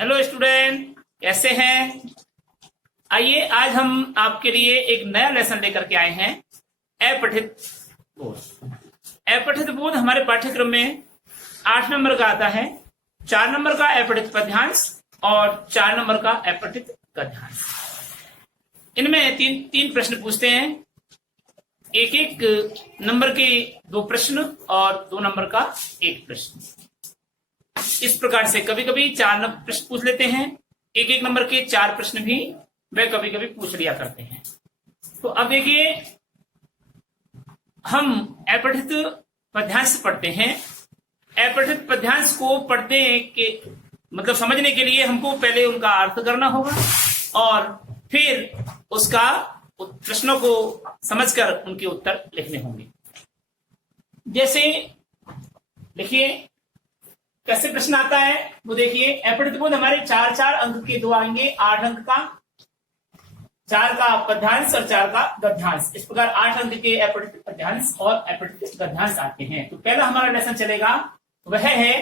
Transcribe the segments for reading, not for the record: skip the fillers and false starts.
Hello student, कैसे हैं? आइए आज हम आपके लिए एक नया लेसन लेकर के आए हैं। अपठित बोध। अपठित बोध हमारे पाठ्यक्रम में 8 नंबर का आता है। 4 नंबर का अपठित पद्यांश और 4 नंबर का अपठित गद्यांश। इनमें तीन तीन प्रश्न पूछते हैं। एक एक नंबर के 2 प्रश्न और 2 नंबर का 1 प्रश्न। इस प्रकार से कभी कभी 4 प्रश्न पूछ लेते हैं। एक एक नंबर के 4 प्रश्न भी वे कभी कभी पूछ लिया करते हैं। तो अब देखिए, हम अपठित पद्यांश पढ़ते हैं। अपठित पद्यांश को पढ़ने के मतलब समझने के लिए हमको पहले उनका अर्थ करना होगा और फिर उसका प्रश्नों को समझकर उनके उत्तर लिखने होंगे। जैसे देखिए कैसे प्रश्न आता है वो देखिए। अपठित बोध हमारे 4 अंक के 2 आएंगे। 8 अंक का 4 का पद्यांश और 4 का गद्यांश। इस प्रकार 8 अंक के अपठित पद्यांश और अपठित गद्यांश आते हैं। तो पहला हमारा लेसन चलेगा वह है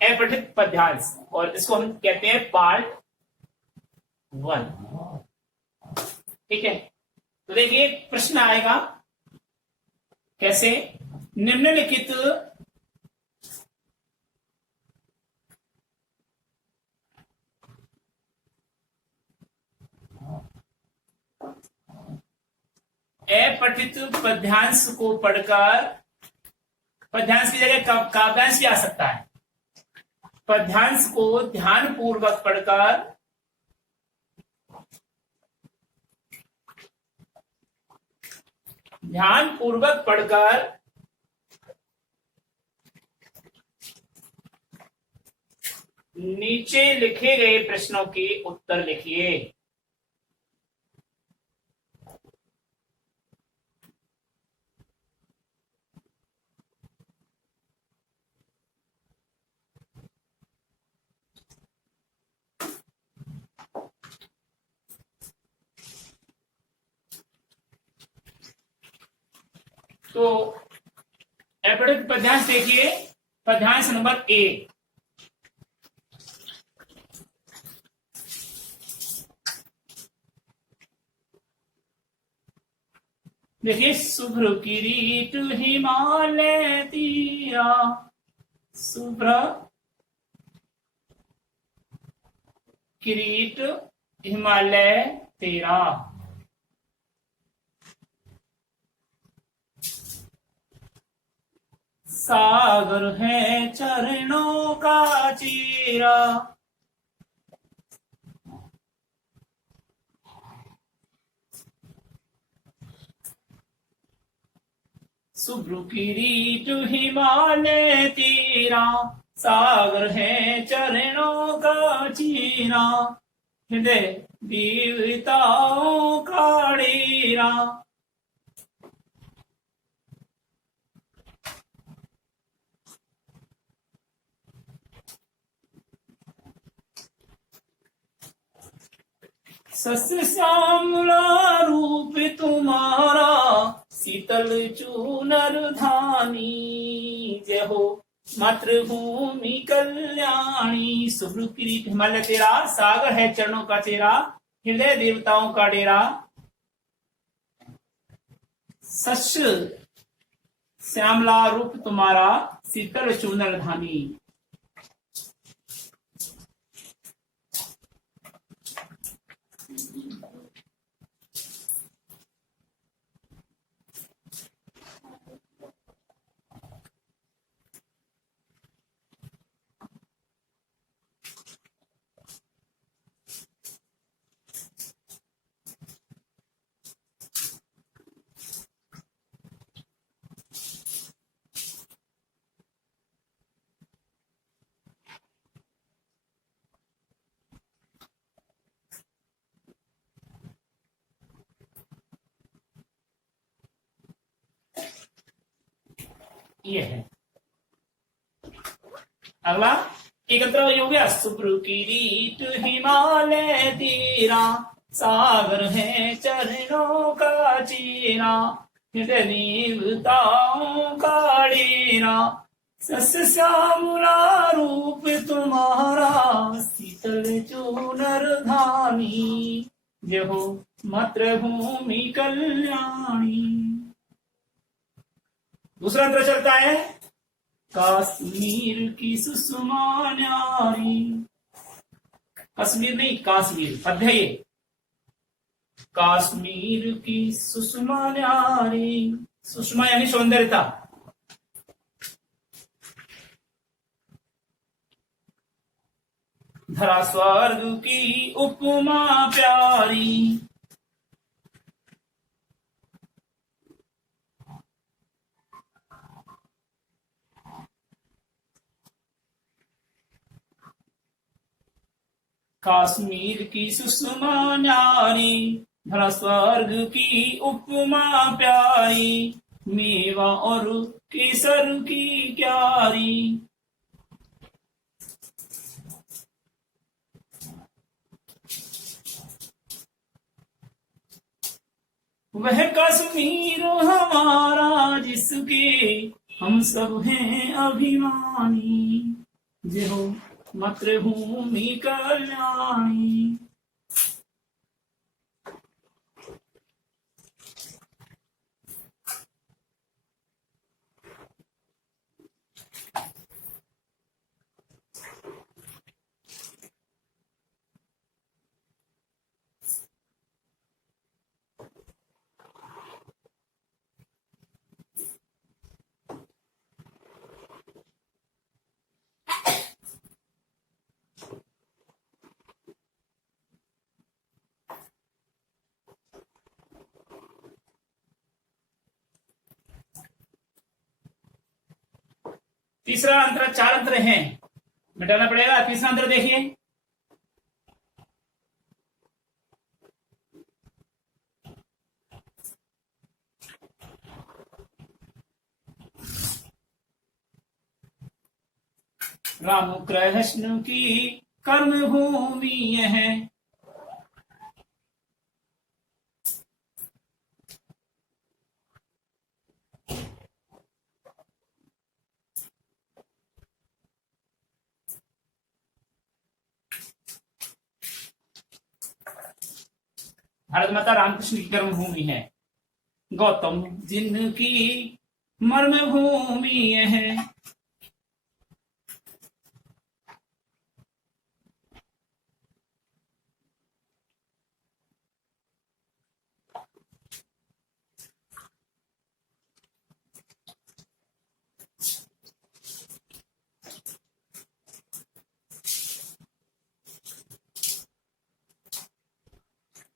अपठित पद्यांश और इसको हम कहते हैं पार्ट 1। ठीक है, तो देखिए प्रश्न आएगा कैसे। निम्नलिखित अपठित पद्यांश को पढ़कर, पद्यांश की जगह काव्यांश भी आ सकता है। पद्यांश को ध्यान पूर्वक पढ़कर नीचे लिखे गए प्रश्नों के उत्तर लिखिए। तो अपठित पद्यांश देखिए, पद्यांश नंबर 1। देखिए, शुभ्र किरीट हिमालय तीरा, शुभ्र किरीट हिमालय तेरा। सागर है चरणों का चीरा, शुभ्र किरीट हिमालय तीरा, सागर है चरणों का चीरा, हृदय विविधताओं का डेरा। सस्य श्यामला रूप तुम्हारा, शीतल चूनर धानी, जय हो मातृभूमि कल्याणी। शुभ्र किरीट हिमालय तेरा, सागर है चरणों का चेहरा, हृदय देवताओं का डेरा। सस्य श्यामला रूप तुम्हारा, शीतल चूनर धानी। ये है अगला एकत्र हो गया। शुभ्र किरीट हिमालय तीरा, सागर है चरणों का चीरा, हृदय देवताओं का डेरा। सस्य श्यामला रूप तुम्हारा, जहो मातृभूमि कल्याणी। दूसरा अंतर चलता है, कश्मीर की सुषमा न्यारी। कश्मीर नहीं, काश्मीर पद्य ये। कश्मीर की सुषमा न्यारी, सुषमा यानी सौंदर्यता। धरा स्वर्ग की उपमा प्यारी। कश्मीर की सुषमा न्यारी, धरा स्वर्ग की उपमा प्यारी। मेवा और केसर की क्यारी। वह कश्मीर हमारा जिसके हम सब हैं अभिमानी। जहो मातृभूमि कल्याणी। तीसरा अंतर, चार अंतर हैं, मिटाना पड़ेगा। तीसरा अंतर देखिए, राम कृष्ण की कर्म भूमि यह। भारत माता रामकृष्ण की कर्म भूमि है। गौतम जिनकी मर्म भूमि है।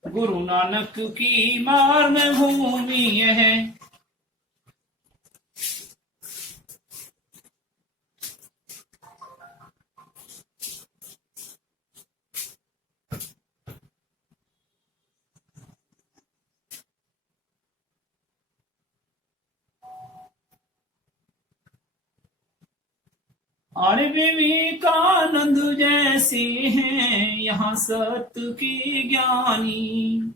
गुरु नानक की मर्म भूमि है। और विवेकानंद जैसे हैं यहाँ सत्य के ज्ञानी।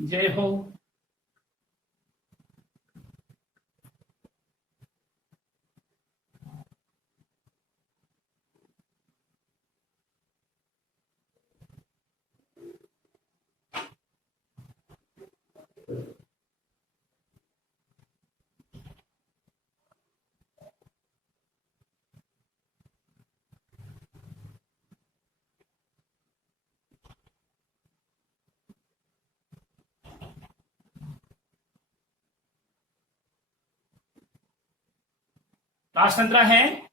जय हो। राजतंत्र है,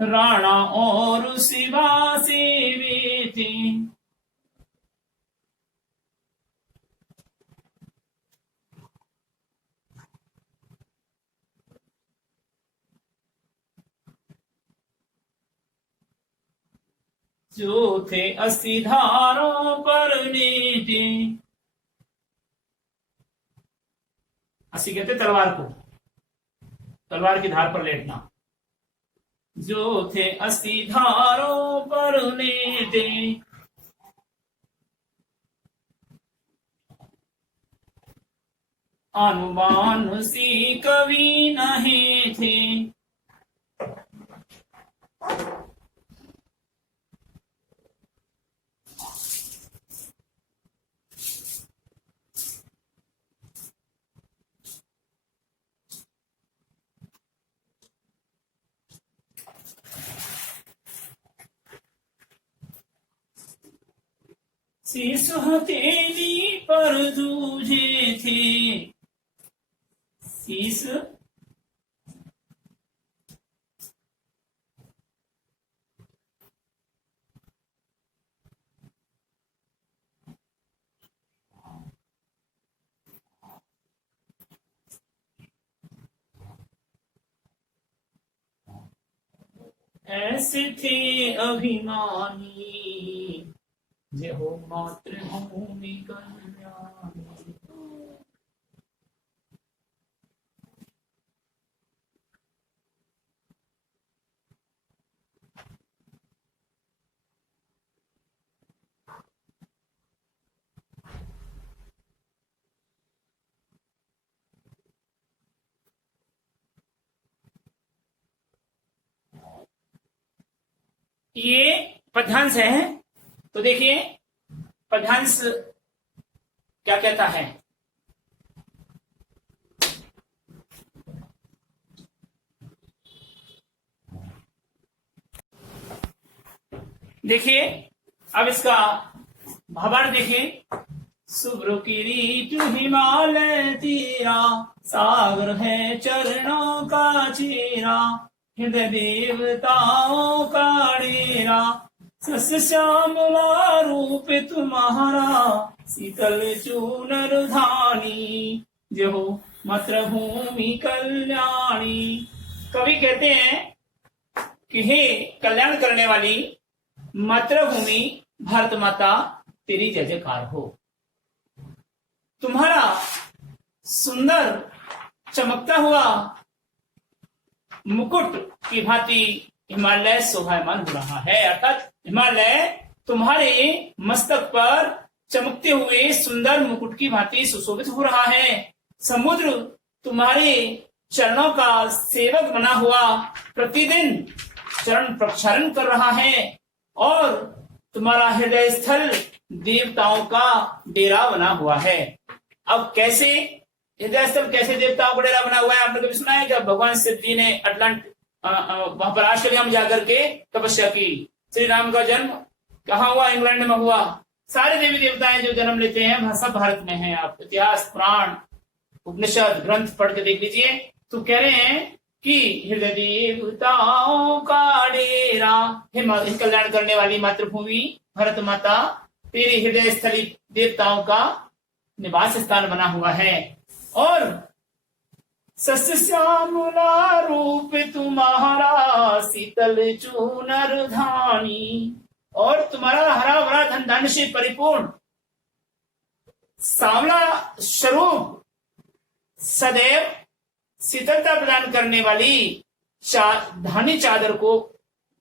राणा और शिवा से बेटे। जो थे 80 धारों पर लेटे। 80 कहते तलवार को। तलवार की धार पर लेटना। जो थे अस्थि धारों पर लेटे, अनुमान सी कवि नहीं थे। शीश हथेली पर दूजे थे। शीश ऐसे थे अभिमानी, जे हो मातृभूमि कल्याणी। ये पद्यांश है। तो देखिए पद्यांश क्या कहता है। देखिए अब इसका भावार्थ देखिए। शुभ्र किरीट हिमालय तीरा, सागर है चरणों का चेरा, हृदय देवताओं का डेरा, सस श्यामला रूप तुम्हारा, शीतल चूनर धानी, जो मातृभूमि कल्याणी। कवि कहते हैं कि हे कल्याण करने वाली मातृभूमि भारत माता, तेरी जय जयकार हो। तुम्हारा सुंदर चमकता हुआ मुकुट की भांति हिमालय शोभायमान हो रहा है। अर्थात हिमालय तुम्हारे मस्तक पर चमकते हुए सुंदर मुकुट की भांति सुशोभित हो रहा है। समुद्र तुम्हारे चरणों का सेवक बना हुआ प्रतिदिन चरण प्रक्षालन कर रहा है, और तुम्हारा हृदय स्थल देवताओं का डेरा बना हुआ है। अब कैसे हृदय स्थल, कैसे देवताओं का डेरा बना हुआ है? आपने कभी सुना है जब भगवान शिव जी ने अटलांट वहां पर आश्रम में जाकर के तपस्या की? श्री राम का जन्म कहाँ हुआ? इंग्लैंड में हुआ। सारे देवी देवताएं जो जन्म लेते हैं सब भारत में हैं। आप इतिहास, पुराण, उपनिषद ग्रंथ पढ़ के देख लीजिए। तो कह रहे हैं कि हृदय देवताओं का डेरा, हे कल्याण करने वाली मातृभूमि भारत माता, तेरे हृदय स्थली देवताओं का निवास स्थान बना हुआ है। और सस्य श्यामला रूप तुम्हारा, शीतल चूनर धानी, और तुम्हारा हरा भरा धन धान्य से परिपूर्ण सांवला स्वरूप सदैव शीतलता प्रदान करने वाली धानी चादर को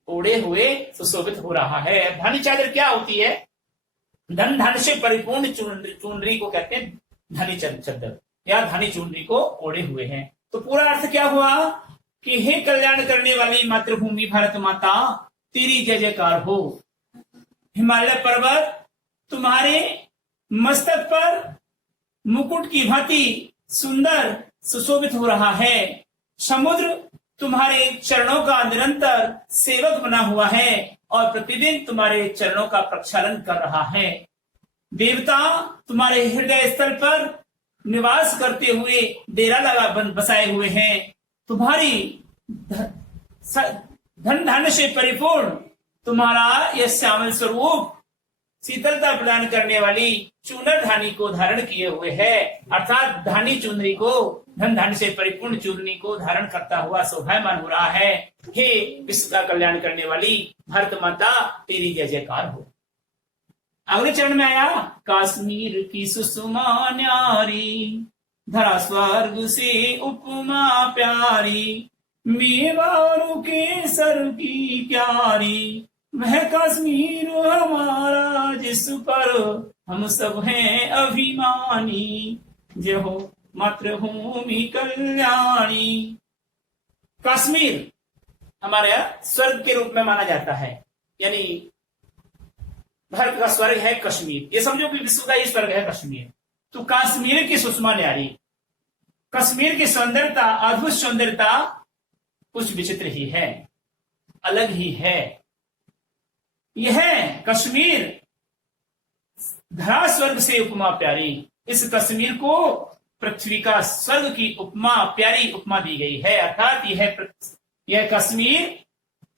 ओढ़े हुए सुशोभित हो रहा है। धानी चादर क्या होती है? धन धान्य से परिपूर्ण चुनरी को कहते हैं धानी चादर, या धानी चुनरी को ओढ़े हुए हैं। तो पूरा अर्थ क्या हुआ कि हे कल्याण करने वाली मातृभूमि भारत माता, तेरी जय जयकार हो। हिमालय पर्वत तुम्हारे मस्तक पर मुकुट की भांति सुंदर सुशोभित हो रहा है। समुद्र तुम्हारे चरणों का निरंतर सेवक बना हुआ है और प्रतिदिन तुम्हारे चरणों का प्रक्षालन कर रहा है। देवता तुम्हारे हृदय स्थल पर निवास करते हुए डेरा लगा बसाए हुए हैं। तुम्हारी धन धान्य से परिपूर्ण तुम्हारा यह श्यामल स्वरूप शीतलता प्रदान करने वाली चूनर धानी को धारण किए हुए है। अर्थात धानी चुनरी को, धन धान्य से परिपूर्ण चूर्णी को धारण करता हुआ शोभायमान हो रहा है। हे विश्व का कल्याण करने वाली भारत माता, तेरी जय जयकार हो। अगले चरण में आया, कश्मीर की सुषमा न्यारी, धरा स्वर्ग से उपमा प्यारी, मेवा और केसर की क्यारी, वह कश्मीर हमारा जिस पर हम सब हैं अभिमानी, जय हो मातृभूमि कल्याणी। कश्मीर हमारे यहाँ स्वर्ग के रूप में माना जाता है, यानी भारत का स्वर्ग है कश्मीर। ये समझो कि विश्व का ये स्वर्ग है कश्मीर। तो कश्मीर की सुषमा न्यारी, कश्मीर की सौंदर्यता, अद्भुत सौंदर्यता कुछ विचित्र ही है, अलग ही है। यह कश्मीर धरा स्वर्ग से उपमा प्यारी, इस कश्मीर को पृथ्वी का स्वर्ग की उपमा, प्यारी उपमा दी गई है। अर्थात यह कश्मीर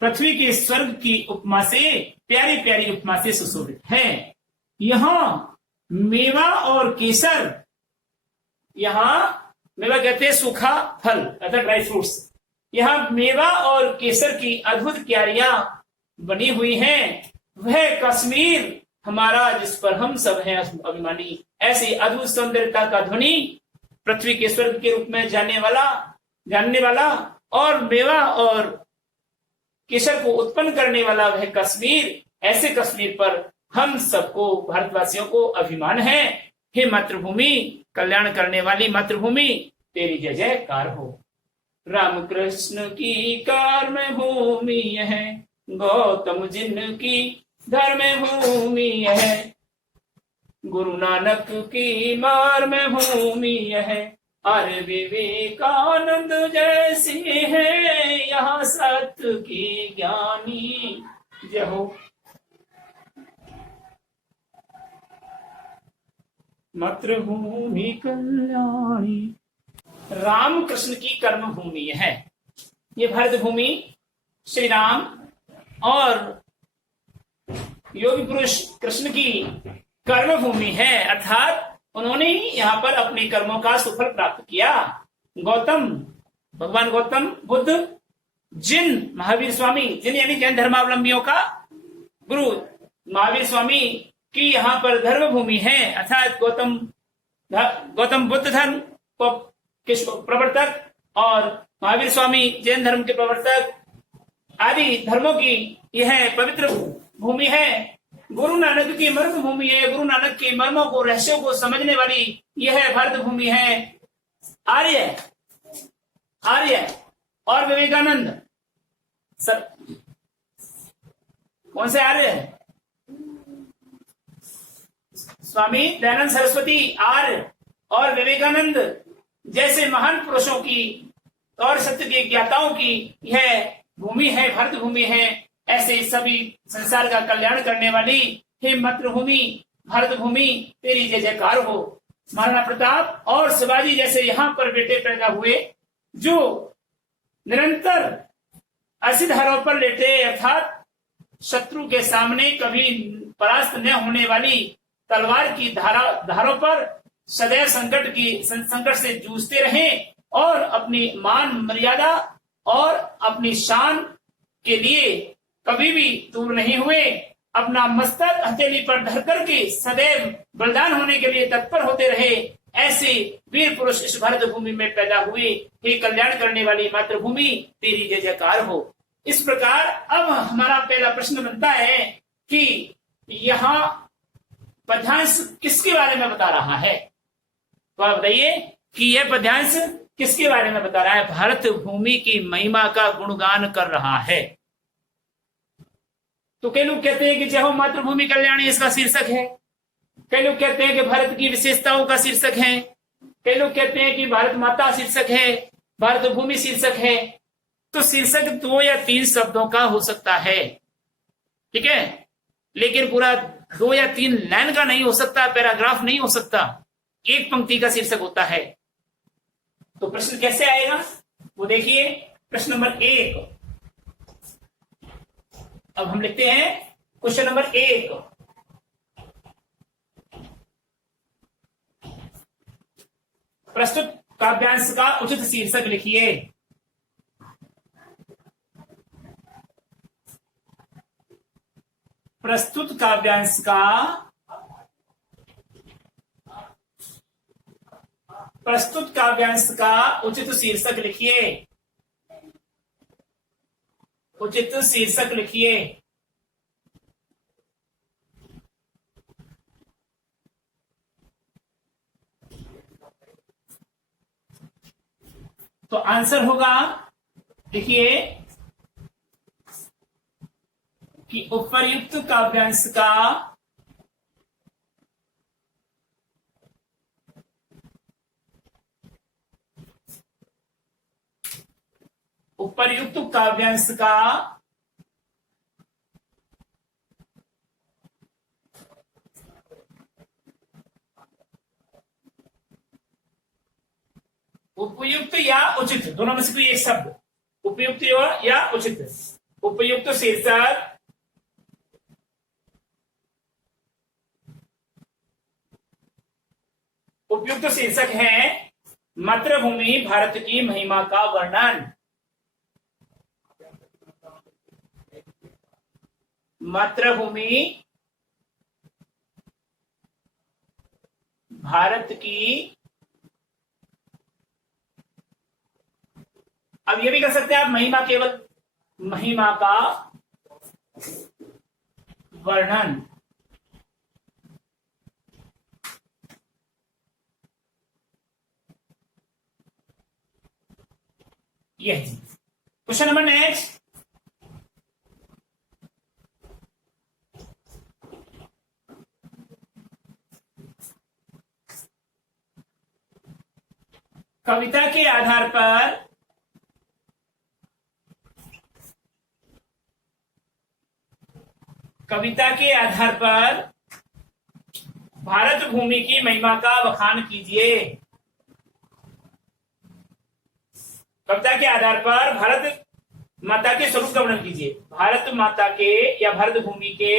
पृथ्वी के स्वर्ग की उपमा से, प्यारी प्यारी उपमा से सुशोभित है। यहां मेवा और केसर, यहां मेवा कहते हैं सूखा फल अर्थात ड्राई फ्रूट्स, यहां मेवा और केसर की अद्भुत क्यारियां बनी हुई हैं। वह कश्मीर हमारा जिस पर हम सब हैं अभिमानी। ऐसी अद्भुत सौंदर्यता का ध्वनि पृथ्वी के स्वर्ग के रूप में जानने वाला और मेवा और केसर को उत्पन्न करने वाला वह कश्मीर, ऐसे कश्मीर पर हम सबको, भारतवासियों को अभिमान है। हे मातृभूमि, कल्याण करने वाली मातृभूमि, तेरी जय जयकार हो। राम कृष्ण की कर्म भूमि है, गौतम जिनकी धर्म भूमि है, गुरु नानक की मर्म भूमि है, अरे विवेकानंद जैसे है यहाँ सत्य की ज्ञानी, जय हो मातृभूमि कल्याणी। राम कृष्ण की कर्म भूमि है ये भारत भूमि। श्री राम और योगी पुरुष कृष्ण की कर्म भूमि है, अर्थात उन्होंने ही यहाँ पर अपने कर्मों का सुफल प्राप्त किया। भगवान गौतम बुद्ध, जिन महावीर स्वामी, जिन यानी जैन धर्मावलंबियों का गुरु महावीर स्वामी की यहाँ पर धर्म भूमि है, अर्थात गौतम बुद्ध धर्म के प्रवर्तक और महावीर स्वामी जैन धर्म के प्रवर्तक आदि धर्मों की यह पवित्र भूमि है। गुरु नानक की मर्म भूमि है, गुरु नानक के मर्मों को, रहस्यों को समझने वाली यह भारत भूमि है। आर्य और विवेकानंद सर, कौन से आर्य है? स्वामी दयानंद सरस्वती आर्य और विवेकानंद जैसे महान पुरुषों की और सत्य के ज्ञाताओं की यह भूमि है, भारत भूमि है। ऐसे सभी संसार का कल्याण करने वाली हे मातृभूमि, भारत भूमि, तेरी जय जयकार हो। महाराणा प्रताप और शिवाजी जैसे यहाँ पर बेटे पैदा हुए, जो निरंतर असिध हरों पर लेटे, अर्थात शत्रु के सामने कभी परास्त न होने वाली तलवार की धारों पर सदैव संकट से जूझते रहे और अपनी मान मर्यादा और अपनी शान के लिए कभी भी दूर नहीं हुए। अपना मस्तक हथेली पर धर करके सदैव बलिदान होने के लिए तत्पर होते रहे। ऐसे वीर पुरुष इस भारत भूमि में पैदा हुए। हे कल्याण करने वाली मातृभूमि, तेरी जय जयकार हो। इस प्रकार अब हमारा पहला प्रश्न बनता है कि यहाँ पद्यांश किसके बारे में बता रहा है? तो आप बताइए कि यह पद्यांश किसके बारे में बता रहा है? भारत भूमि की महिमा का गुणगान कर रहा है। तो कई लोग कहते हैं कि जय हो मातृभूमि कल्याणी इसका शीर्षक है, कई लोग कहते हैं कि भारत की विशेषताओं का शीर्षक है, कई लोग कहते हैं कि भारत माता शीर्षक है, भारत भूमि शीर्षक है। तो शीर्षक 2 या 3 शब्दों का हो सकता है, ठीक है, लेकिन पूरा 2 या 3 लाइन का नहीं हो सकता, पैराग्राफ नहीं हो सकता, एक पंक्ति का शीर्षक होता है। तो प्रश्न कैसे आएगा वो देखिए। प्रश्न नंबर 1, अब हम लिखते हैं क्वेश्चन नंबर 1। प्रस्तुत काव्यांश का उचित शीर्षक लिखिए। प्रस्तुत काव्यांश का प्रस्तुत काव्यांश का उचित शीर्षक लिखिए। उचित शीर्षक लिखिए। तो आंसर होगा, देखिए, कि उपर्युक्त काव्यांश का उपर्युक्त काव्यांश का उपयुक्त या उचित, दोनों में से कोई एक शब्द, उपयुक्त या उचित, उपयुक्त शीर्षक उपयुक्त शीर्षक है मातृभूमि भारत की महिमा का वर्णन। मातृभूमि भारत की, अब ये भी कर सकते हैं आप महिमा, केवल महिमा का वर्णन। यह क्वेश्चन नंबर नेक्स्ट। कविता के आधार पर भारत भूमि की महिमा का बखान कीजिए। कविता के आधार पर भारत माता के स्वरूप का वर्णन कीजिए। भारत माता के या भारत भूमि के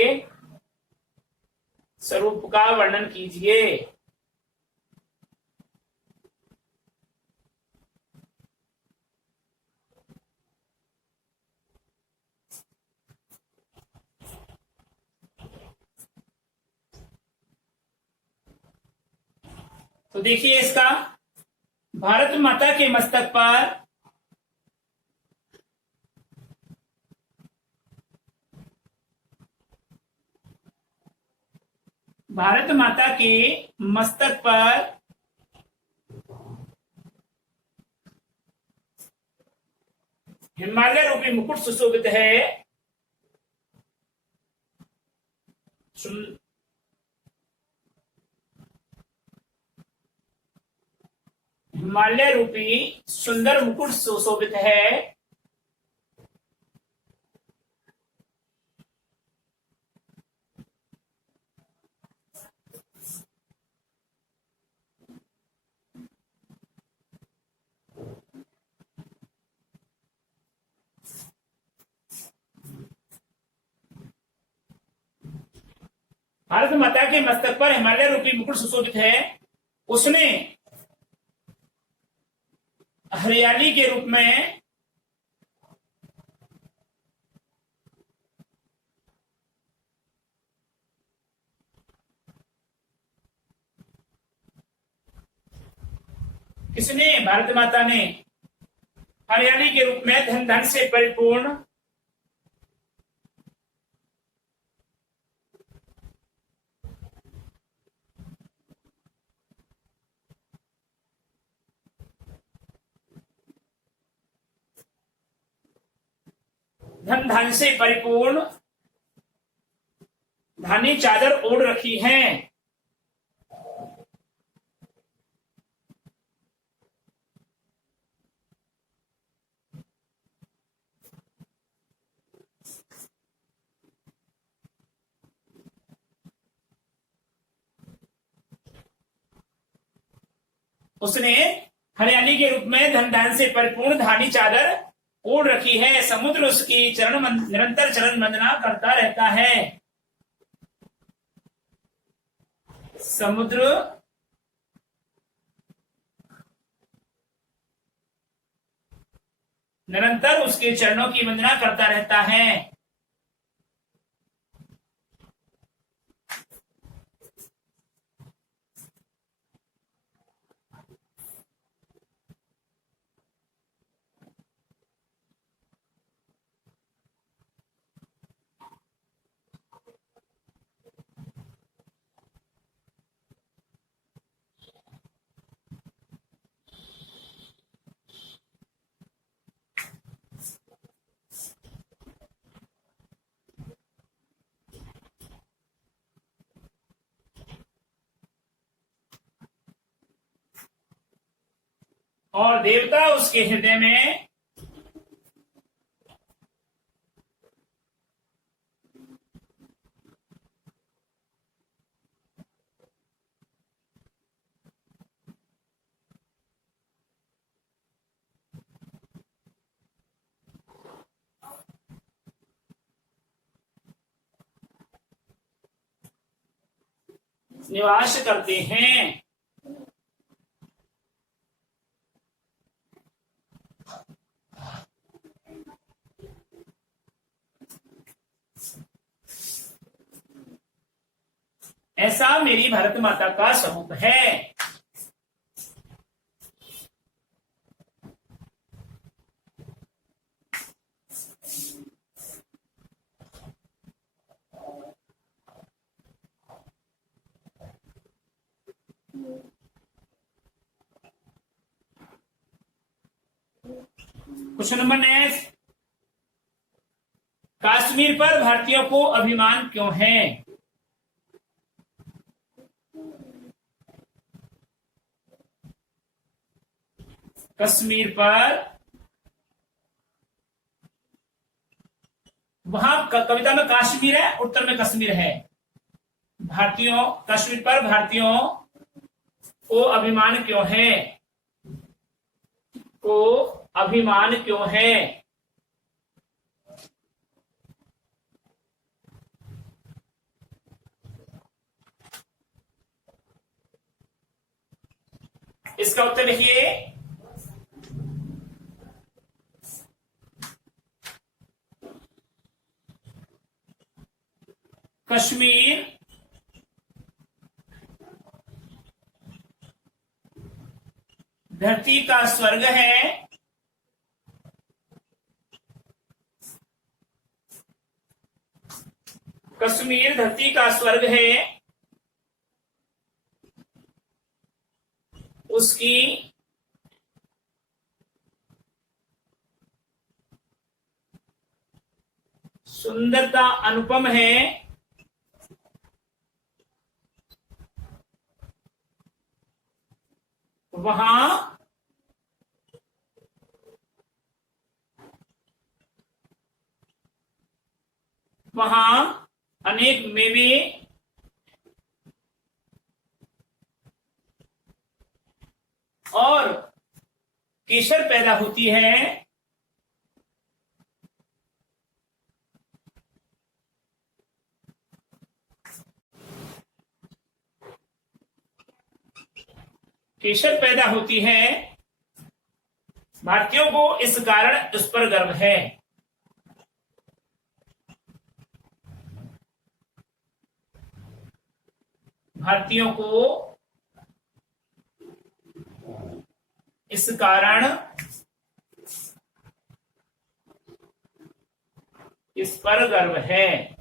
स्वरूप का वर्णन कीजिए। तो देखिए इसका, भारत माता के मस्तक पर भारत माता के मस्तक पर हिमालय रूपी मुकुट सुशोभित है। हिमालय रूपी सुंदर मुकुट सुशोभित है। भारत माता के मस्तक पर हिमालय रूपी मुकुट सुशोभित है। उसने हरियाली के रूप में किसने, भारत माता ने हरियाली के रूप में धन धन से परिपूर्ण धन धन से परिपूर्ण धानी चादर ओढ़ रखी है। उसने हरियाली के रूप में धन धान से परिपूर्ण धानी चादर ओढ़ रखी है। समुद्र उसकी निरंतर चरण वंदना करता रहता है। समुद्र निरंतर उसके चरणों की वंदना करता रहता है। और देवता उसके हृदय में निवास करते हैं। ऐसा मेरी भारत माता का स्वरूप है। क्वेश्चन नंबर नेक्स्ट, कश्मीर पर भारतीयों को अभिमान क्यों है? कश्मीर पर, वहां कविता में कश्मीर है, उत्तर में कश्मीर है। भारतीयों, कश्मीर पर भारतीयों को अभिमान क्यों है? को अभिमान क्यों है? इसका उत्तर लिखिए। कश्मीर धरती का स्वर्ग है। कश्मीर धरती का स्वर्ग है। उसकी सुंदरता अनुपम है। वहां अनेक मेवे और केसर पैदा होती है। केसर पैदा होती है। भारतीयों को इस कारण उस पर गर्व है। भारतीयों को इस कारण इस पर गर्व है।